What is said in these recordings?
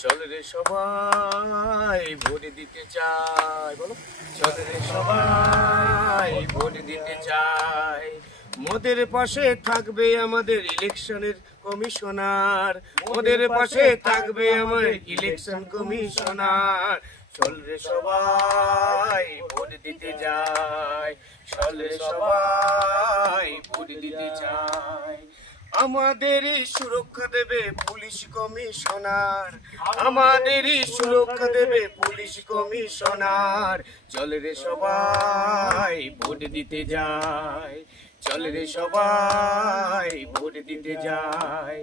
চল রে সবাই ভোট দিতে চাই, বলো চল রে সবাই ভোট দিতে চাই। মোদের পাশে থাকবে আমাদের ইলেকশনের কমিশনার, মোদের পাশে থাকবে আমার ইলেকশন কমিশনার। চল রে সবাই ভোট দিতে যাই, চল রে সবাই ভোট দিতে যাই। আমাদেরই সুরক্ষা দেবে পুলিশ কমিশনার, আমাদেরই সুরক্ষা দেবে পুলিশ কমিশনার। চল রে সবাই ভোট দিতে যাই, চল রে সবাই ভোট দিতে যাই।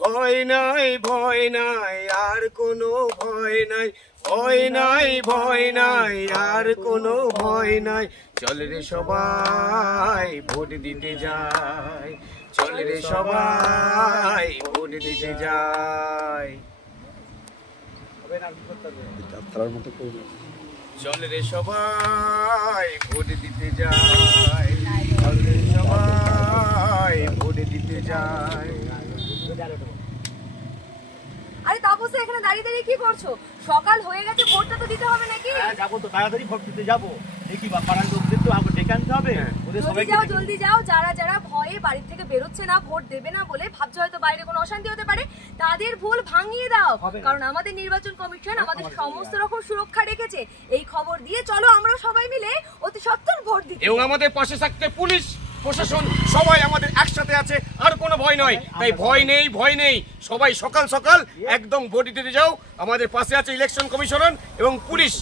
ভয় নাই ভয় নাই আর কোনো ভয় নাই, ভয় নাই ভয় নাই আর কোনো ভয় নাই। চল রে সবাই ভোট দিতে যাই, চল রে সবাই ভোট দিতে যাই। চল রে সবাই ভোট দিতে যাই, চল রে সবাই ভোট দিতে যাই। আরে তাপস এখানে দাঁড়িয়ে দাঁড়িয়ে কি করছো? সকাল হয়ে গেছে, ভোটটা তো দিতে হবে নাকি? হ্যাঁ যাবো তো, তাড়াতাড়ি ভোট দিতে যাবো। দেখি পাড়ার লোকদের তো আগে ডেকে আনতে হবে। জলদি যাও। যারা যারা ভয়ে বাড়ি থেকে বেরোচ্ছে না, ভোট দেবে না বলে ভাবছে হয়তো বাইরে কোনো অশান্তি হতে পারে, তাদের ভুল ভাঙিয়ে দাও। কারণ আমাদের নির্বাচন কমিশন আমাদের সমস্ত রকম সুরক্ষা রেখেছে। এই খবর দিয়ে চলো আমরা সবাই মিলে অতি সত্বর ভোট দিই। এবং আমাদের পাশে থাকতে পুলিশ প্রশাসন সবাই আমাদের একসাথে আছে, আর কোনো ভয় নয়। তাই ভয় নেই ভয় নেই, সবাই সকাল সকাল একদম ভোট দিতে যাও। আমাদের পাশে আছে ইলেকশন কমিশনার এবং পুলিশ।